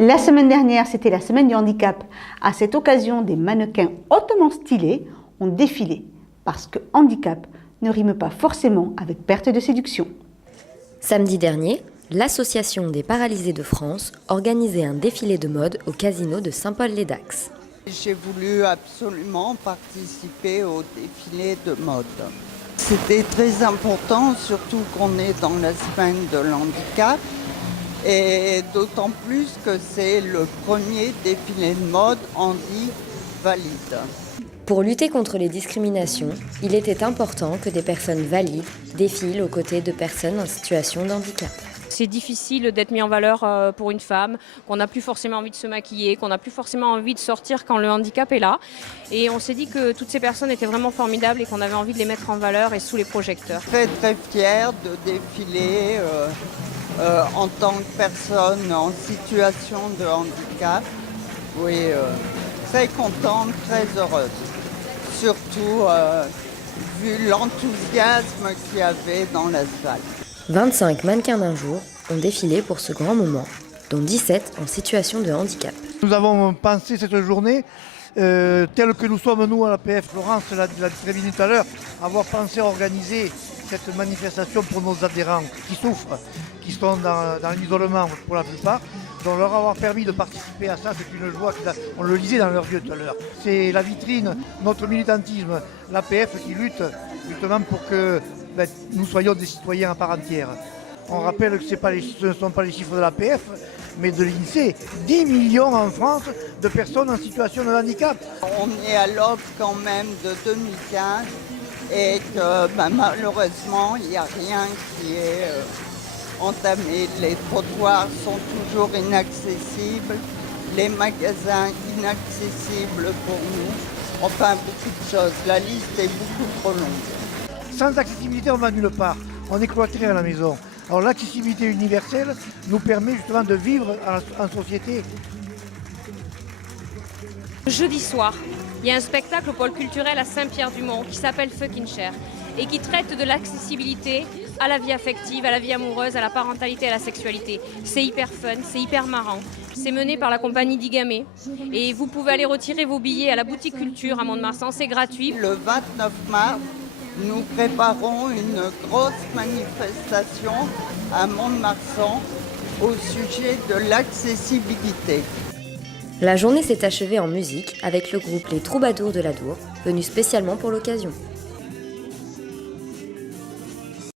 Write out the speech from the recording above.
La semaine dernière, c'était la semaine du handicap. À cette occasion, des mannequins hautement stylés ont défilé parce que handicap ne rime pas forcément avec perte de séduction. Samedi dernier, l'Association des paralysés de France organisait un défilé de mode au casino de Saint-Paul-les-Dax. J'ai voulu absolument participer au défilé de mode. C'était très important, surtout qu'on est dans la semaine de l'handicap. Et d'autant plus que c'est le premier défilé de mode handi valide. Pour lutter contre les discriminations, il était important que des personnes valides défilent aux côtés de personnes en situation de handicap. C'est difficile d'être mis en valeur pour une femme, qu'on n'a plus forcément envie de se maquiller, qu'on n'a plus forcément envie de sortir quand le handicap est là. Et on s'est dit que toutes ces personnes étaient vraiment formidables et qu'on avait envie de les mettre en valeur et sous les projecteurs. Très très fière de défiler en tant que personne en situation de handicap. Oui, très contente, très heureuse. Surtout vu l'enthousiasme qu'il y avait dans la salle. 25 mannequins d'un jour ont défilé pour ce grand moment, dont 17 en situation de handicap. Nous avons pensé cette journée, telle que nous sommes nous à l'APF, Florence l'a très bien dit tout à l'heure, avoir pensé à organiser cette manifestation pour nos adhérents qui souffrent, qui sont dans l'isolement pour la plupart. Donc leur avoir permis de participer à ça, c'est une joie, on le lisait dans leurs yeux tout à l'heure. C'est la vitrine, notre militantisme, l'APF qui lutte justement pour que nous soyons des citoyens à part entière. On rappelle que ce ne sont pas les chiffres de l'APF, mais de l'INSEE. 10 millions en France de personnes en situation de handicap. On est à l'aube quand même de 2015 et que malheureusement, il n'y a rien qui est entamé. Les trottoirs sont toujours inaccessibles, les magasins inaccessibles pour nous. Enfin, beaucoup de choses. La liste est beaucoup trop longue. Sans accessibilité, on va nulle part. On est cloîtré à la maison. Alors l'accessibilité universelle nous permet justement de vivre en société. Jeudi soir, il y a un spectacle au pôle culturel à Saint-Pierre-du-Mont qui s'appelle Fucking Cher et qui traite de l'accessibilité à la vie affective, à la vie amoureuse, à la parentalité, à la sexualité. C'est hyper fun, c'est hyper marrant. C'est mené par la compagnie d'Igamé et vous pouvez aller retirer vos billets à la boutique culture à Mont-de-Marsan, c'est gratuit. Le 29 mars, nous préparons une grosse manifestation à Mont-de-Marsan au sujet de l'accessibilité. La journée s'est achevée en musique avec le groupe Les Troubadours de l'Adour, venu spécialement pour l'occasion.